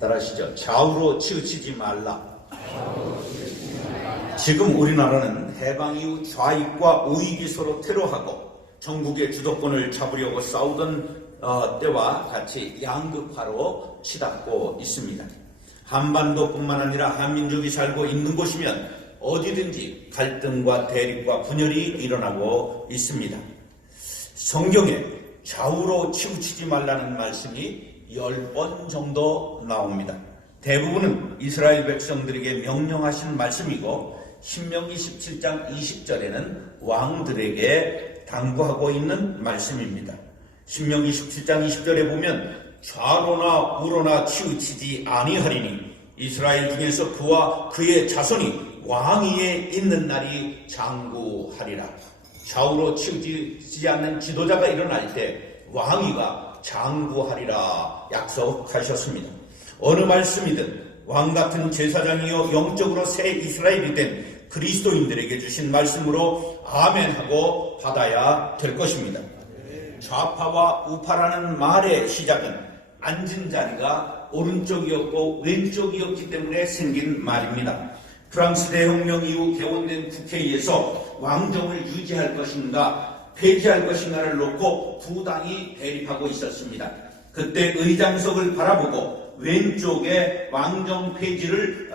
따라하시죠. 좌우로 치우치지 말라. 지금 우리나라는 해방 이후 좌익과 우익이 서로 테러하고 전국의 주도권을 잡으려고 싸우던 때와 같이 양극화로 치닫고 있습니다. 한반도뿐만 아니라 한민족이 살고 있는 곳이면 어디든지 갈등과 대립과 분열이 일어나고 있습니다. 성경에 좌우로 치우치지 말라는 말씀이 10번 정도 나옵니다. 대부분은 이스라엘 백성들에게 명령하신 말씀이고 신명기 17장 20절에는 왕들에게 당부하고 있는 말씀입니다. 신명기 17장 20절에 보면 좌로나 우로나 치우치지 아니하리니 이스라엘 중에서 그와 그의 자손이 왕위에 있는 날이 장구하리라. 좌우로 치우치지 않는 지도자가 일어날 때 왕위가 장구하리라 약속하셨습니다. 어느 말씀이든 왕같은 제사장이요 영적으로 새 이스라엘이 된 그리스도인들에게 주신 말씀으로 아멘하고 받아야 될 것입니다. 좌파와 우파라는 말의 시작은 앉은 자리가 오른쪽이었고 왼쪽이었기 때문에 생긴 말입니다. 프랑스 대혁명 이후 개원된 국회에서 왕정을 유지할 것인가 폐지할 것인가를 놓고 두 당이 대립하고 있었습니다. 그때 의장석을 바라보고 왼쪽에 왕정 폐지를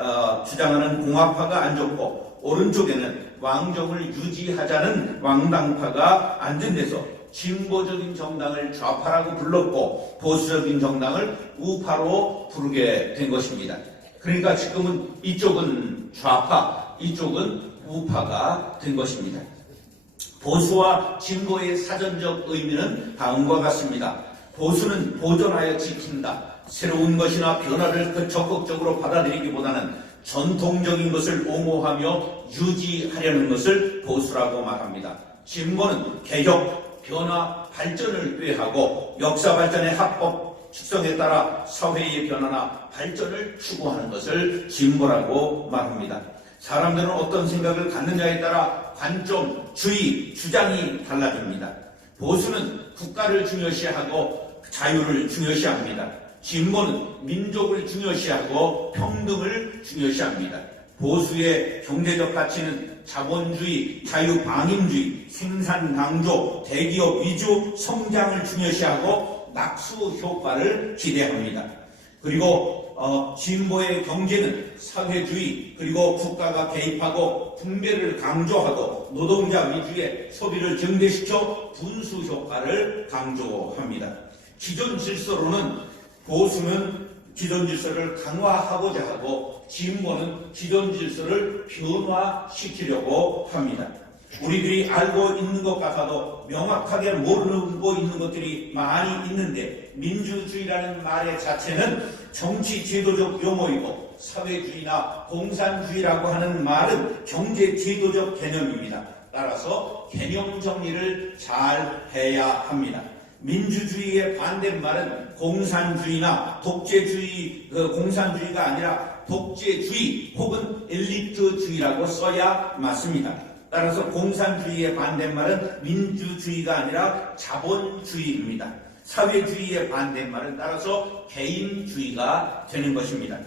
주장하는 공화파가 앉았고 오른쪽에는 왕정을 유지하자는 왕당파가 앉은 데서 진보적인 정당을 좌파라고 불렀고 보수적인 정당을 우파로 부르게 된 것입니다. 그러니까 지금은 이쪽은 좌파, 이쪽은 우파가 된 것입니다. 보수와 진보의 사전적 의미는 다음과 같습니다. 보수는 보존하여 지킨다. 새로운 것이나 변화를 적극적으로 받아들이기보다는 전통적인 것을 옹호하며 유지하려는 것을 보수라고 말합니다. 진보는 개혁, 변화, 발전을 꾀하고 역사 발전의 합법 특성에 따라 사회의 변화나 발전을 추구하는 것을 진보라고 말합니다. 사람들은 어떤 생각을 갖느냐에 따라 관점, 주의, 주장이 달라집니다. 보수는 국가를 중요시하고 자유를 중요시합니다. 진보는 민족을 중요시하고 평등을 중요시합니다. 보수의 경제적 가치는 자본주의, 자유방임주의, 생산강조, 대기업 위주 성장을 중요시하고 낙수 효과를 기대합니다. 그리고 진보의 경제는 사회주의 그리고 국가가 개입하고 분배를 강조하고 노동자 위주의 소비를 증대시켜 분수 효과를 강조합니다. 기존 질서로는 보수는 기존 질서를 강화하고자 하고 진보는 기존 질서를 변화시키려고 합니다. 우리들이 알고 있는 것 같아도 명확하게 모르고 있는 것들이 많이 있는데 민주주의라는 말의 자체는 정치 제도적 용어이고 사회주의나 공산주의라고 하는 말은 경제 제도적 개념입니다. 따라서 개념 정리를 잘 해야 합니다. 민주주의의 반대말은 공산주의나 독재주의, 공산주의가 아니라 독재주의 혹은 엘리트주의라고 써야 맞습니다. 따라서 공산주의의 반대말은 민주주의가 아니라 자본주의입니다. 사회주의의 반대말은 따라서 개인주의가 되는 것입니다.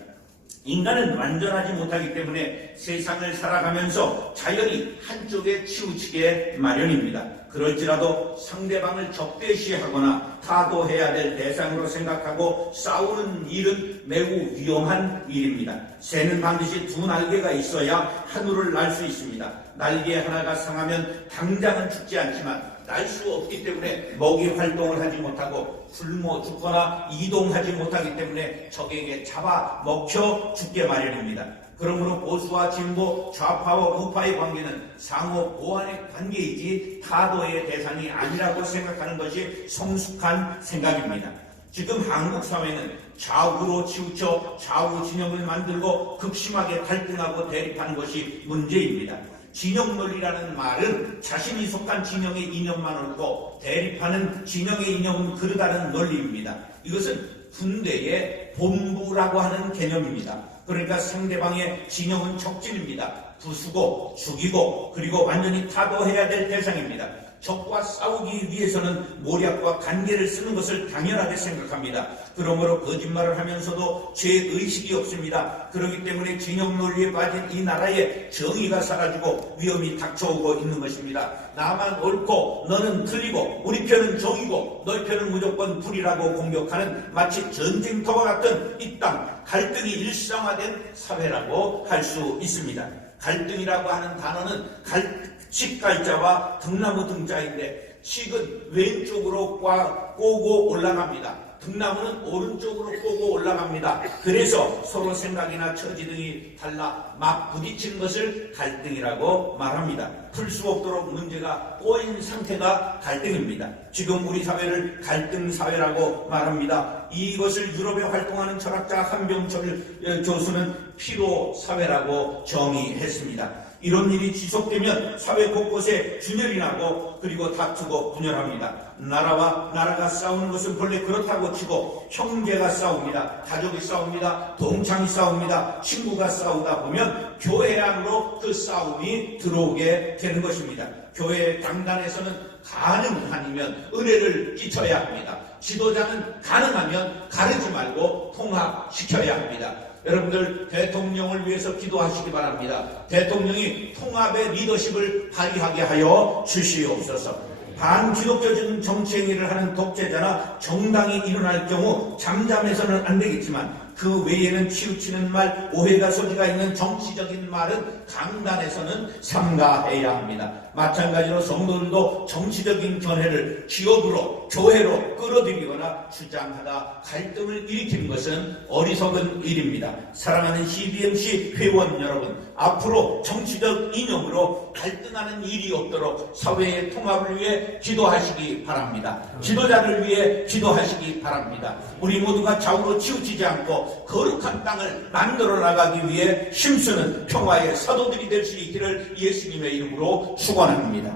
인간은 완전하지 못하기 때문에 세상을 살아가면서 자연히 한쪽에 치우치게 마련입니다. 그럴지라도 상대방을 적대시하거나 타도해야 될 대상으로 생각하고 싸우는 일은 매우 위험한 일입니다. 새는 반드시 두 날개가 있어야 하늘을 날 수 있습니다. 날개 하나가 상하면 당장은 죽지 않지만 날 수 없기 때문에 먹이 활동을 하지 못하고 굶어 죽거나 이동하지 못하기 때문에 적에게 잡아 먹혀 죽게 마련입니다. 그러므로 보수와 진보, 좌파와 우파의 관계는 상호 보완의 관계이지 타도의 대상이 아니라고 생각하는 것이 성숙한 생각입니다. 지금 한국 사회는 좌우로 치우쳐 좌우 진영을 만들고 극심하게 갈등하고 대립하는 것이 문제입니다. 진영 논리라는 말은 자신이 속한 진영의 이념만 옳고 대립하는 진영의 이념은 그르다는 논리입니다. 이것은 군대의 본부라고 하는 개념입니다. 그러니까 상대방의 진영은 적진입니다. 부수고 죽이고 그리고 완전히 타도해야 될 대상입니다. 적과 싸우기 위해서는 모략과 간계를 쓰는 것을 당연하게 생각합니다. 그러므로 거짓말을 하면서도 죄의식이 없습니다. 그렇기 때문에 진영 논리에 빠진 이 나라에 정의가 사라지고 위험이 닥쳐오고 있는 것입니다. 나만 옳고 너는 틀리고 우리 편은 정이고 너희 편은 무조건 불이라고 공격하는 마치 전쟁터와 같은 이 땅, 갈등이 일상화된 사회라고 할 수 있습니다. 갈등이라고 하는 단어는 칡갈자와 등나무 등자인데 칡은 왼쪽으로 꼬고 올라갑니다. 등나무는 오른쪽으로 꼬고 올라갑니다. 그래서 서로 생각이나 처지 등이 달라 막 부딪히는 것을 갈등이라고 말합니다. 풀 수 없도록 문제가 꼬인 상태가 갈등입니다. 지금 우리 사회를 갈등 사회라고 말합니다. 이것을 유럽에 활동하는 철학자 한병철 교수는 피로 사회라고 정의했습니다. 이런 일이 지속되면 사회 곳곳에 균열이 나고 그리고 다투고 분열합니다. 나라와 나라가 싸우는 것은 본래 그렇다고 치고 형제가 싸웁니다. 가족이 싸웁니다. 동창이 싸웁니다. 친구가 싸우다 보면 교회 안으로 그 싸움이 들어오게 되는 것입니다. 교회 당단에서는 가능하면 은혜를 끼쳐야 합니다. 지도자는 가능하면 가르지 말고 통합시켜야 합니다. 여러분들 대통령을 위해서 기도하시기 바랍니다. 대통령이 통합의 리더십을 발휘하게 하여 주시옵소서. 반기독교적인 정치 행위를 하는 독재자나 정당이 일어날 경우 잠잠해서는 안 되겠지만 그 외에는 치우치는 말, 오해가 소지가 있는 정치적인 말은 강단에서는 삼가해야 합니다. 마찬가지로 성도들도 정치적인 견해를 기업으로, 교회로 끌어들이거나 주장하다 갈등을 일으키는 것은 어리석은 일입니다. 사랑하는 CBMC 회원 여러분, 앞으로 정치적 이념으로 갈등하는 일이 없도록 사회의 통합을 위해 기도하시기 바랍니다. 지도자를 위해 기도하시기 바랍니다. 우리 모두가 좌우로 치우치지 않고 거룩한 땅을 만들어 나가기 위해 힘쓰는 평화의 사도들이 될 수 있기를 예수님의 이름으로 축원합니다.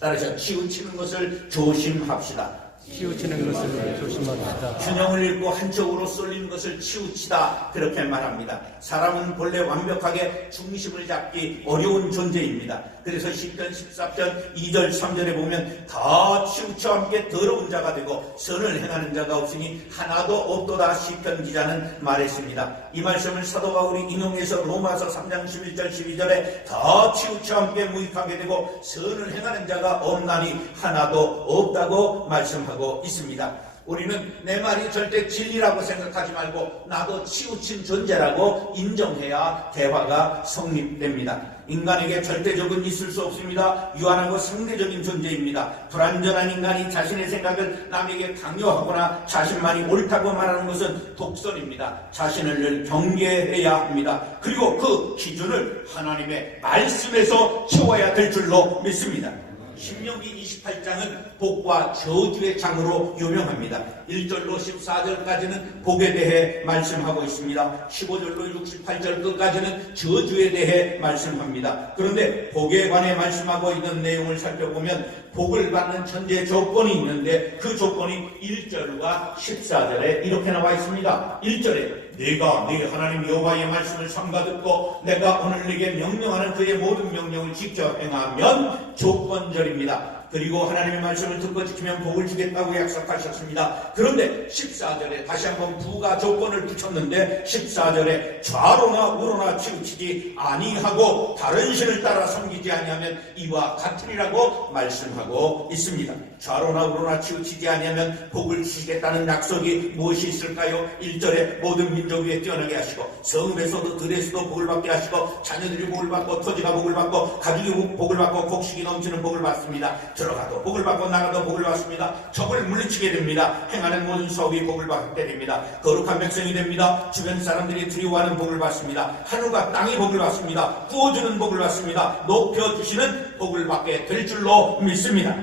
따라서 치우치는 것을 조심합시다. 치우치는 것을 조심합시다. 균형을 잃고 한쪽으로 쏠리는 것을 치우치다, 그렇게 말합니다. 사람은 본래 완벽하게 중심을 잡기 어려운 존재입니다. 그래서 시편 14편 2절 3절에 보면 다 치우쳐 함께 더러운 자가 되고 선을 행하는 자가 없으니 하나도 없도다, 시편 기자는 말했습니다. 이 말씀을 사도 바울이 인용해서 로마서 3장 11절 12절에 다 치우쳐 함께 무익하게 되고 선을 행하는 자가 없나니 하나도 없다고 말씀하고 있습니다. 우리는 내 말이 절대 진리라고 생각하지 말고 나도 치우친 존재라고 인정해야 대화가 성립됩니다. 인간에게 절대적은 있을 수 없습니다. 유한하고 상대적인 존재입니다. 불완전한 인간이 자신의 생각을 남에게 강요하거나 자신만이 옳다고 말하는 것은 독선입니다. 자신을 늘 경계해야 합니다. 그리고 그 기준을 하나님의 말씀에서 채워야 될 줄로 믿습니다. 신명기 28장은 복과 저주의 장으로 유명합니다. 1절로 14절까지는 복에 대해 말씀하고 있습니다. 15절로 68절 끝까지는 저주에 대해 말씀합니다. 그런데 복에 관해 말씀하고 있는 내용을 살펴보면 복을 받는 천재 조건이 있는데 그 조건이 1절과 14절에 이렇게 나와 있습니다. 1절에 내가 네 하나님 여호와의 말씀을 삼가듣고 내가 오늘 네게 명령하는 그의 모든 명령을 지켜 행하면 조건절입니다. 그리고 하나님의 말씀을 듣고 지키면 복을 주겠다고 약속하셨습니다. 그런데 14절에 다시 한번 부가 조건을 붙였는데 14절에 좌로나 우로나 치우치지 아니하고 다른 신을 따라 섬기지 아니하면 이와 같으리라고 말씀하고 있습니다. 좌로나 우로나 치우치지 아니하면 복을 주시겠다는 약속이 무엇이 있을까요? 1절에 모든 민족 위에 뛰어나게 하시고 성읍에서도 들에서도 복을 받게 하시고 자녀들이 복을 받고 토지가 복을 받고 가족이 복을 받고 곡식이 넘치는 복을 받습니다. 들어가도 복을 받고 나가도 복을 받습니다. 적을 물리치게 됩니다. 행하는 모든 사업이 복을 받게 됩니다. 거룩한 백성이 됩니다. 주변 사람들이 두려워하는 복을 받습니다. 하늘과 땅이 복을 받습니다. 구워주는 복을 받습니다. 높여주시는 복을 받게 될 줄로 믿습니다.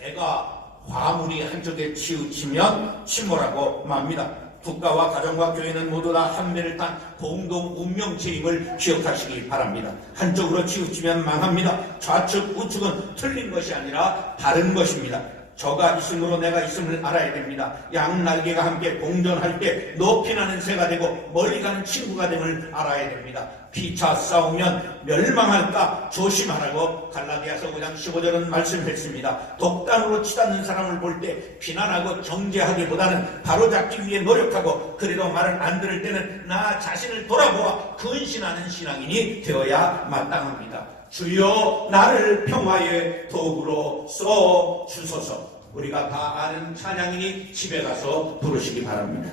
배가 화물이 한쪽에 치우치면 침몰하고 맙니다. 국가와 가정과 교회는 모두 다 한 배를 탄 공동 운명체임을 기억하시기 바랍니다. 한쪽으로 치우치면 망합니다. 좌측 우측은 틀린 것이 아니라 다른 것입니다. 저가 있으므로 내가 있음을 알아야 됩니다. 양날개가 함께 공존할 때 높이 나는 새가 되고 멀리 가는 친구가 됨을 알아야 됩니다. 피차 싸우면 멸망할까 조심하라고 갈라디아서 5장 15절은 말씀했습니다. 독단으로 치닫는 사람을 볼 때 비난하고 정죄하기보다는 바로잡기 위해 노력하고, 그래도 말을 안 들을 때는 나 자신을 돌아보아 근신하는 신앙인이 되어야 마땅합니다. 주여 나를 평화의 도구로 써 주소서. 우리가 다 아는 찬양이니 집에 가서 부르시기 바랍니다.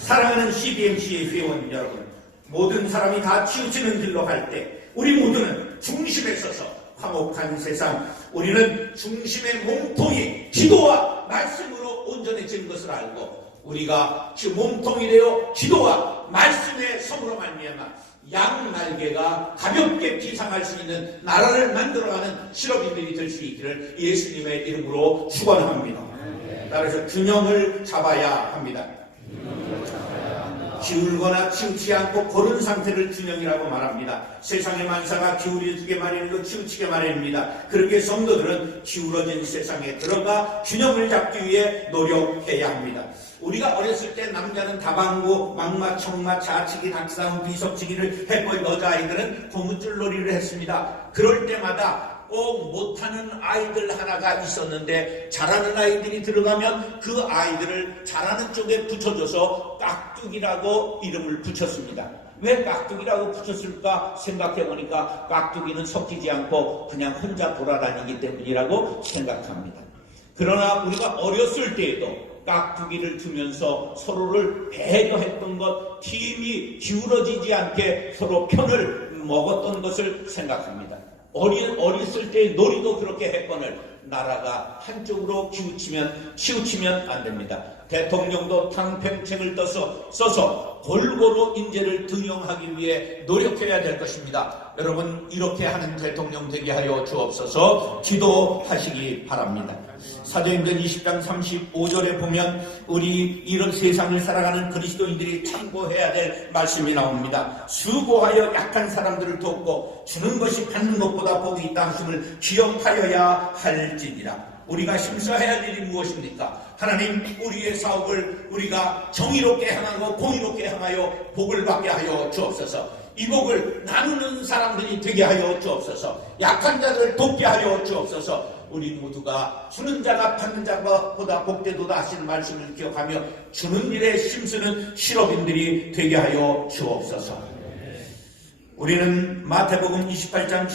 사랑하는 CBMC의 회원 여러분, 모든 사람이 다 치우치는 길로 갈 때 우리 모두는 중심에 서서 화목한 세상, 우리는 중심의 몸통이 기도와 말씀으로 온전해진 것을 알고, 우리가 몸통이 되어 기도와 말씀의 성으로 말미암아 양날개가 가볍게 비상할 수 있는 나라를 만들어가는 실업인들이 될 수 있기를 예수님의 이름으로 축원합니다. 따라서 균형을 잡아야 합니다. 기울거나 치우치지 않고 고른 상태를 균형이라고 말합니다. 세상의 만사가 기울어지게 마련이고 치우치게 마련입니다. 그렇게 성도들은 기울어진 세상에 들어가 균형을 잡기 위해 노력해야 합니다. 우리가 어렸을 때 남자는 다방구, 막마, 청마, 자치기, 닭싸움, 비석치기를 했고, 여자아이들은 고무줄놀이를 했습니다. 그럴 때마다 꼭 못하는 아이들 하나가 있었는데, 잘하는 아이들이 들어가면 그 아이들을 잘하는 쪽에 붙여줘서 깍두기라고 이름을 붙였습니다. 왜 깍두기라고 붙였을까 생각해보니까 깍두기는 섞이지 않고 그냥 혼자 돌아다니기 때문이라고 생각합니다. 그러나 우리가 어렸을 때에도 깍두기를 두면서 서로를 배려했던 것, 팀이 기울어지지 않게 서로 편을 먹었던 것을 생각합니다. 어렸을 때 놀이도 그렇게 했거늘 나라가 한쪽으로 치우치면 안 됩니다. 대통령도 탕평책을 써서 골고루 인재를 등용하기 위해 노력해야 될 것입니다. 여러분, 이렇게 하는 대통령 되게 하여 주옵소서. 기도하시기 바랍니다. 사도행전 20장 35절에 보면 우리 이런 세상을 살아가는 그리스도인들이 참고해야 될 말씀이 나옵니다. 수고하여 약한 사람들을 돕고 주는 것이 받는 것보다 복이 있다 하심을 기억하여야 할지니라. 우리가 심사해야 할 일이 무엇입니까? 하나님, 우리의 사업을 우리가 정의롭게 행하고 공의롭게 행하여 복을 받게 하여 주옵소서. 이 복을 나누는 사람들이 되게 하여 주옵소서. 약한 자들을 돕게 하여 주옵소서. 우리 모두가 주는 자가 받는 자보다 복되도다 하시는 말씀을 기억하며 주는 일에 힘쓰는 실업인들이 되게 하여 주옵소서. 우리는 마태복음 28장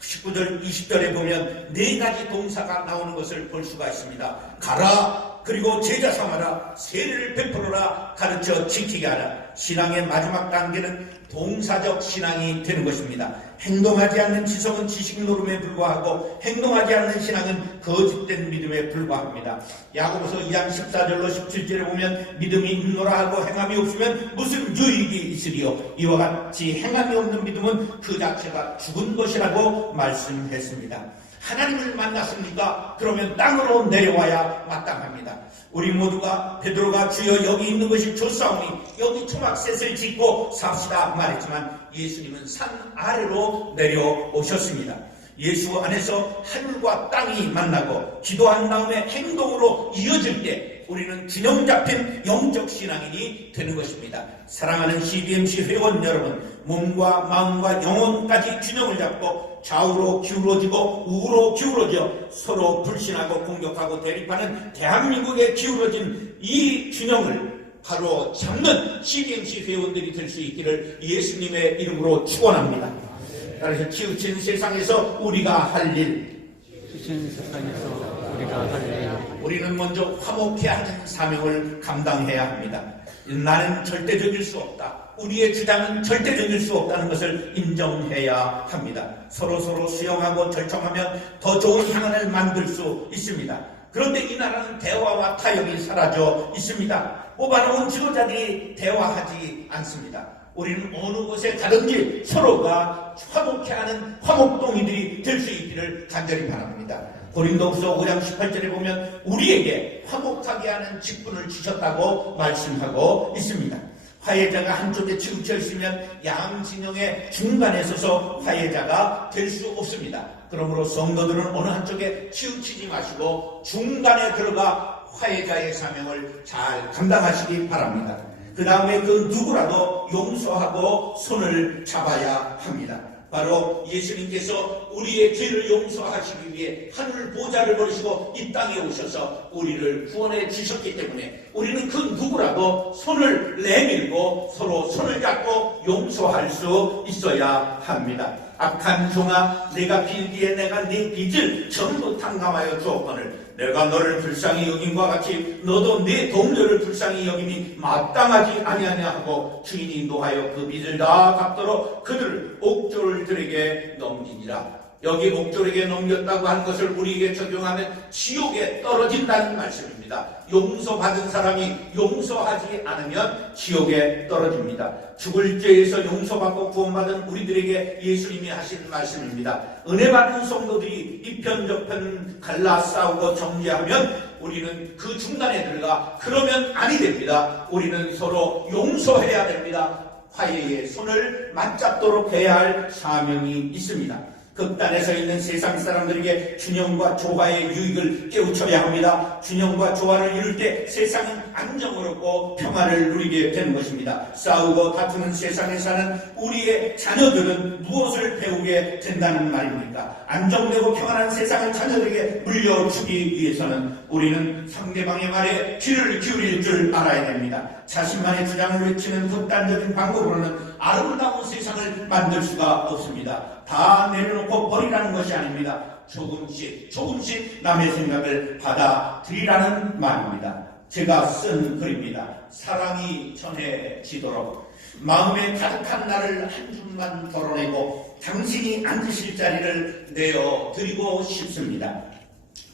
19절 20절에 보면 네 가지 동사가 나오는 것을 볼 수가 있습니다. 가라, 그리고 제자 삼아라, 세례를 베풀어라, 가르쳐 지키게 하라. 신앙의 마지막 단계는 동사적 신앙이 되는 것입니다. 행동하지 않는 지성은 지식 노름에 불과하고 행동하지 않는 신앙은 거짓된 믿음에 불과합니다. 야고보서 2장 14절로 17절에 보면 믿음이 있노라 하고 행함이 없으면 무슨 유익이 있으리요. 이와 같이 행함이 없는 믿음은 그 자체가 죽은 것이라고 말씀했습니다. 하나님을 만났습니까? 그러면 땅으로 내려와야 마땅합니다. 우리 모두가 베드로가 주여 여기 있는 것이 좋사오니 여기 초막셋을 짓고 삽시다 말했지만 예수님은 산 아래로 내려오셨습니다. 예수 안에서 하늘과 땅이 만나고 기도한 다음에 행동으로 이어질 때 우리는 균형 잡힌 영적 신앙인이 되는 것입니다. 사랑하는 CBMC 회원 여러분, 몸과 마음과 영혼까지 균형을 잡고 좌우로 기울어지고 우로 기울어져 서로 불신하고 공격하고 대립하는 대한민국에 기울어진 이 균형을 바로 잡는 CBMC 회원들이 될 수 있기를 예수님의 이름으로 축원합니다. 그래서 치우친 세상에서 우리가 할 일, 우리는 먼저 화목해 하는 사명을 감당해야 합니다. 나는 절대적일 수 없다. 우리의 주장은 절대적일 수 없다는 것을 인정해야 합니다. 서로 수용하고 절청하면 더 좋은 상황을 만들 수 있습니다. 그런데 이 나라는 대화와 타협이 사라져 있습니다. 뽑아놓은 지도자들이 대화하지 않습니다. 우리는 어느 곳에 가든지 서로가 화목해하는 화목동이들이 될 수 있기를 간절히 바랍니다. 고린도후서 5장 18절에 보면 우리에게 화목하게 하는 직분을 주셨다고 말씀하고 있습니다. 화해자가 한쪽에 치우쳐 있으면 양 진영의 중간에 서서 화해자가 될 수 없습니다. 그러므로 성도들은 어느 한쪽에 치우치지 마시고 중간에 들어가 화해자의 사명을 잘 감당하시기 바랍니다. 그 다음에 그 누구라도 용서하고 손을 잡아야 합니다. 바로 예수님께서 우리의 죄를 용서하시기 위해 하늘 보좌를 버리시고 이 땅에 오셔서 우리를 구원해 주셨기 때문에 우리는 그 누구라도 손을 내밀고 서로 손을 잡고 용서할 수 있어야 합니다. 악한 종아, 내가 빌기에 내가 네 빚을 전부 탕감하여 주었거늘 내가 너를 불쌍히 여김과 같이 너도 네 동료를 불쌍히 여김이 마땅하지 아니하냐 하고 주인이 노하여 그 빚을 다 갚도록 그들을 옥졸들에게 넘기니라. 여기 옥졸에게 넘겼다고 한 것을 우리에게 적용하면 지옥에 떨어진다는 말씀입니다. 용서받은 사람이 용서하지 않으면 지옥에 떨어집니다. 죽을 죄에서 용서받고 구원받은 우리들에게 예수님이 하신 말씀입니다. 은혜 받은 성도들이 이편 저편 갈라 싸우고 정죄하면 우리는 그 중간에 들어가 그러면 아니 됩니다. 우리는 서로 용서해야 됩니다. 화해의 손을 맞잡도록 해야 할 사명이 있습니다. 극단에 서 있는 세상 사람들에게 균형과 조화의 유익을 깨우쳐야 합니다. 균형과 조화를 이룰 때 세상은 안정을 얻고 평화를 누리게 되는 것입니다. 싸우고 다투는 세상에 사는 우리의 자녀들은 무엇을 배우게 된다는 말입니까? 안정되고 평안한 세상을 자녀들에게 물려주기 위해서는 우리는 상대방의 말에 귀를 기울일 줄 알아야 됩니다. 자신만의 주장을 외치는 극단적인 방법으로는 아름다운 세상을 만들 수가 없습니다. 다 내려놓고 버리라는 것이 아닙니다. 조금씩 남의 생각을 받아들이라는 말입니다. 제가 쓴 글입니다. 사랑이 전해지도록 마음에 가득한 나를 한 줌만 덜어내고 당신이 앉으실 자리를 내어드리고 싶습니다.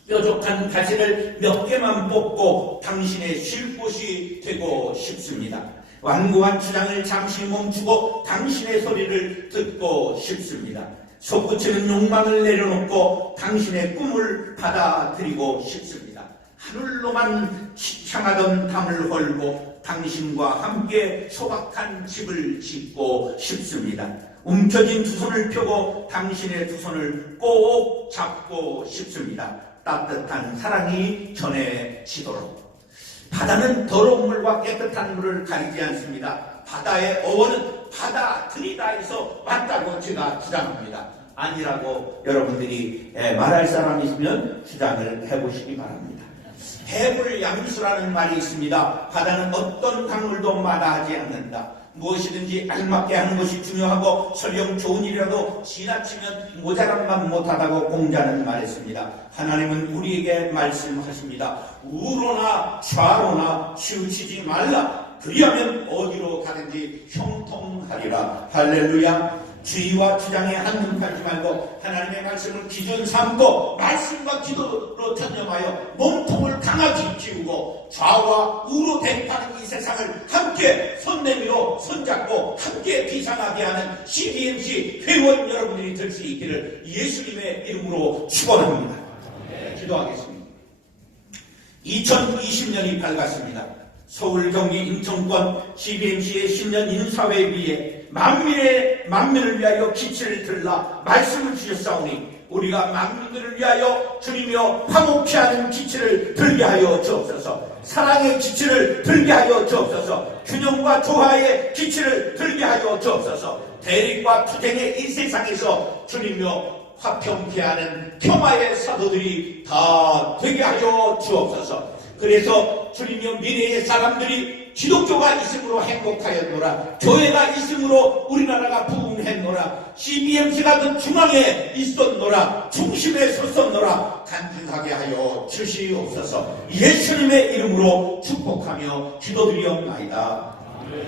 뾰족한 가시를 몇 개만 뽑고 당신의 쉴 곳이 되고 싶습니다. 완고한 주장을 잠시 멈추고 당신의 소리를 듣고 싶습니다. 솟구치는 욕망을 내려놓고 당신의 꿈을 받아들이고 싶습니다. 하늘로만 향하던 담을 헐고 당신과 함께 소박한 집을 짓고 싶습니다. 움켜진 두 손을 펴고 당신의 두 손을 꼭 잡고 싶습니다. 따뜻한 사랑이 전해지도록. 바다는 더러운 물과 깨끗한 물을 가리지 않습니다. 바다의 어원은 받아들이다에서 왔다고 제가 주장합니다. 아니라고 여러분들이 말할 사람이 있으면 주장을 해보시기 바랍니다. 해불양수라는 말이 있습니다. 바다는 어떤 강물도 마다하지 않는다. 무엇이든지 알맞게 하는 것이 중요하고 설령 좋은 일이라도 지나치면 모자란만 못하다고 공자는 말했습니다. 하나님은 우리에게 말씀하십니다. 우로나 좌로나 치우치지 말라. 그리하면 어디로 가든지 형통하리라. 할렐루야. 주의와 주장에 한눈 팔지 말고 하나님의 말씀을 기준 삼고 말씀과 기도로 전념하여 몸통을 강하게 키우고 좌와 우로 대립하는 이 세상을 함께 손 내밀어 손잡고 함께 비상하게 하는 CBMC 회원 여러분들이 될 수 있기를 예수님의 이름으로 축원합니다. 기도하겠습니다. 2020년이 밝았습니다. 서울, 경기, 인천권 CBMC의 10년 인사회비에 만민을 위하여 기치를 들라 말씀을 주셨사오니 우리가 만민들을 위하여 주님이여 화목케 하는 기치를 들게 하여 주옵소서. 사랑의 기치를 들게 하여 주옵소서. 균형과 조화의 기치를 들게 하여 주옵소서. 대립과 투쟁의 이 세상에서 주님이여 화평케 하는 평화의 사도들이 다 되게 하여 주옵소서. 그래서 주님이여 미래의 사람들이 기독교가 있음으로 행복하였노라. 교회가 있음으로 우리나라가 부흥했노라. CBMC가 그 중앙에 있었노라. 중심에 섰었노라. 간증하게 하여 주시옵소서. 예수님의 이름으로 축복하며 기도드리옵나이다.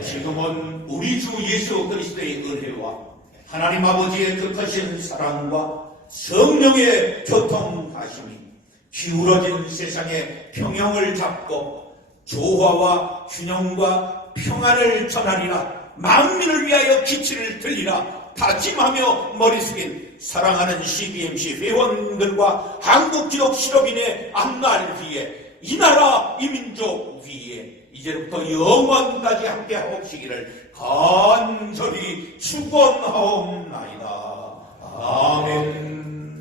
지금은 우리 주 예수 그리스도의 은혜와 하나님 아버지의 그 크신 사랑과 성령의 교통하심이 기울어진 세상의 평형을 잡고 조화와 균형과 평안을 전하리라. 만민을 위하여 기치를 들리라. 다짐하며 머리 숙인 사랑하는 CBMC 회원들과 한국기독 실업인의 앞날 위에 이 나라 이 민족 하옵시기에 이제부터 영원까지 함께 하옵시기를 간절히 축원하옵나이다. 아멘.